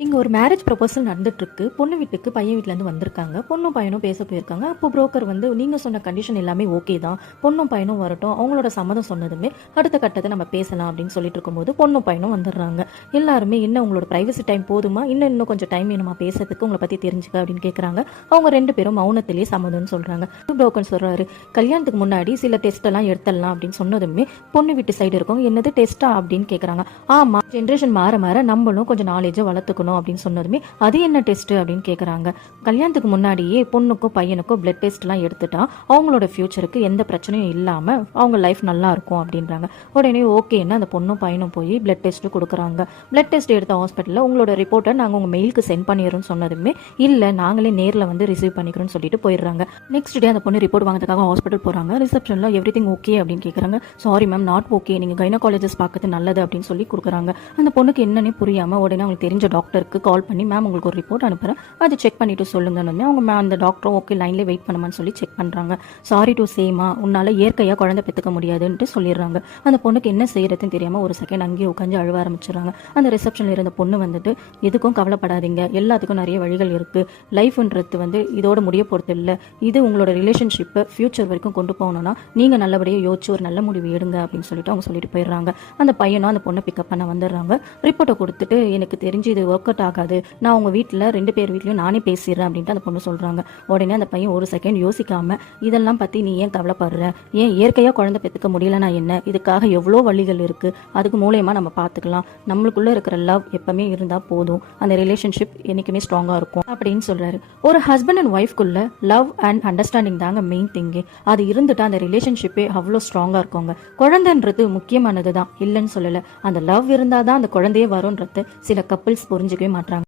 இங்க ஒரு marriage proposal நடந்துட்டு இருக்கு. பொண்ணு வீட்டுக்கு பையன் வீட்ல இருந்து வந்திருக்காங்க. பொண்ணும் பையனும் பேச போயிருக்காங்க. அப்போ புரோக்கர் வந்து நீங்க சொன்ன கண்டிஷன் எல்லாமே ஓகே தான். பொண்ணும் பையனும் வரட்டும். அவங்களோட சம்மதம் சொன்னதுமே அடுத்த கட்டத்தை நம்ம பேசலாம் அப்படின்னு சொல்லிட்டு இருக்கும்போது பொண்ணும் பையனும் வந்துடுறாங்க. எல்லாருமே என்ன உங்களோட பிரைவசி டைம் போதுமா? இன்னும் கொஞ்சம் டைம் வேணுமா பேசுறதுக்கு உங்களை பத்தி தெரிஞ்சுக்க அப்படின்னு கேட்கறாங்க. அவங்க 2 பேரும் மௌனத்திலேயே சம்மதம்னு சொல்றாங்க. புரோக்கர் சொல்றாரு, கல்யாணத்துக்கு முன்னாடி சில டெஸ்ட் எல்லாம் எடுத்துடலாம் அப்படின்னு சொன்னதுமே பொண்ணு வீட்டு சைடு இருக்கவங்க என்னது டெஸ்டா அப்படின்னு கேட்கறாங்க. ஆமா, ஜென்ரேஷன் மாற மாற நம்மளும் கொஞ்சம் நாலேஜை வளர்த்துக்கணும் அப்படின்னு சொன்னதுமே அது என்ன டெஸ்ட் அப்படின்னு கேக்குறாங்க. கல்யாணத்துக்கு முன்னாடியே பொண்ணுக்கும் பையனுக்கும் பிளட் டெஸ்ட் எல்லாம் எடுத்துட்டா அவங்களோட ஃபியூச்சருக்கு எந்த பிரச்சனையும் இல்லாம அவங்க லைஃப் நல்லா இருக்கும் அப்படின்றாங்க. உடனே ஓகேன்னு அந்த பொண்ணும் பையனும் போய் பிளட் டெஸ்ட் கொடுக்குறாங்க. பிளட் டெஸ்ட் எடுத்த ஹாஸ்பிட்டல்ல உங்களோட ரிப்போர்ட்டை நாங்க உங்க மெயிலுக்கு சென்ட் பண்ணிடுறோம் சொன்னதுமே இல்ல நாங்களே நேர்ல வந்து ரிசீவ் பண்ணிக்கிறோம்னு சொல்லிட்டு போயிடுறாங்க. நெக்ஸ்ட் டே அந்த பொண்ணு ரிப்போர்ட் வாங்குறதுக்காக ஹாஸ்பிட்டல் போறாங்க. ரிசப்ஷன்ல எவ்ரிதிங் ஓகே அப்படின்னு கேக்குறாங்க. சாரி மேம், நாட் ஓகே, நீங்க கைனகாலஜிஸ்ட் பார்க்கறது நல்லது அப்படின்னு சொல்லி கொடுக்குறாங்க. அந்த பொண்ணுக்கு என்னன்னே புரியாம உடனே அவங்களுக்கு தெரிஞ்ச டாக்டருக்கு கால் பண்ணி மேம் உங்களுக்கு ஒரு ரிப்போர்ட் அனுப்புறேன், அது செக் பண்ணிட்டு சொல்லுங்கன்னு அவங்க மேம் அந்த டாக்டரும் ஓகே லைன்ல வெயிட் பண்ணுமான்னு சொல்லி செக் பண்றாங்க. சாரி டு சேமா, உன்னால இயற்கையா குழந்தை பெற்றுக்க முடியாதுன்னு சொல்லிடுறாங்க. அந்த பொண்ணுக்கு என்ன செய்யறதுன்னு தெரியாம ஒரு செகண்ட் அங்கேயே உட்காந்து அழுவ ஆரம்பிச்சிடறாங்க. அந்த ரிசப்ஷன்ல இருந்த பொண்ணு வந்துட்டு எதுக்கும் கவலைப்படாதீங்க, எல்லாத்துக்கும் நிறைய வழிகள் இருக்கு, லைஃப்ன்றது வந்து இதோட முடிய போறது இல்லை, இது உங்களோட ரிலேஷன்ஷிப்பை ஃபியூச்சர் வரைக்கும் கொண்டு போகணும்னா நீங்க நல்லபடியாக யோசிச்சு ஒரு நல்ல முடிவு எடுங்க அப்படின்னு சொல்லிட்டு அவங்க சொல்லிட்டு போயிடுறாங்க. அந்த பையனும் அந்த பொண்ணை பிக்கப் பண்ண வந்துடுறாங்க. ரிப்போர்ட்டை கொடுத்துட்டு எனக்கு தெரிஞ்சு இது ஒர்க் அவுட் ஆகாது, நான் உங்க வீட்டில் 2 பேர் வீட்லையும் நானே பேசிடுறேன் அப்படின்ட்டு அந்த பொண்ணு சொல்றாங்க. உடனே அந்த பையன் ஒரு செகண்ட் யோசிக்காம இதெல்லாம் பத்தி நீ ஏன் கவலைப்படுற, ஏன் இயற்கையா குழந்தை பெற்றுக்க முடியலன்னா என்ன, இதுக்காக எவ்வளோ வழிகள் இருக்கு, அதுக்கு மூலயமா நம்ம பார்த்துக்கலாம், நம்மளுக்குள்ள இருக்கிற லவ் எப்பவுமே இருந்தா போதும், அந்த ரிலேஷன்ஷிப் என்னைக்குமே ஸ்ட்ராங்கா இருக்கும் அப்படின்னு சொல்றாரு. ஒரு ஹஸ்பண்ட் அண்ட் ஒய்ஃப்குள்ள லவ் அண்ட் அண்டர்ஸ்டாண்டிங் தாங்க மெயின் திங்கே. அது இருந்துட்டு அந்த ரிலேஷன்ஷிப்பே அவ்வளோ ஸ்ட்ராங்கா இருக்குங்க. குழந்தைன்றது முக்கியமானது தான், இல்லைன்னு சொல்லல. அந்த லவ் இருந்தாதான் அந்த குழந்தையே வரும்ன்றது சில கப்பிள்ஸ் புரிஞ்சுக்கவே மாட்டாங்க.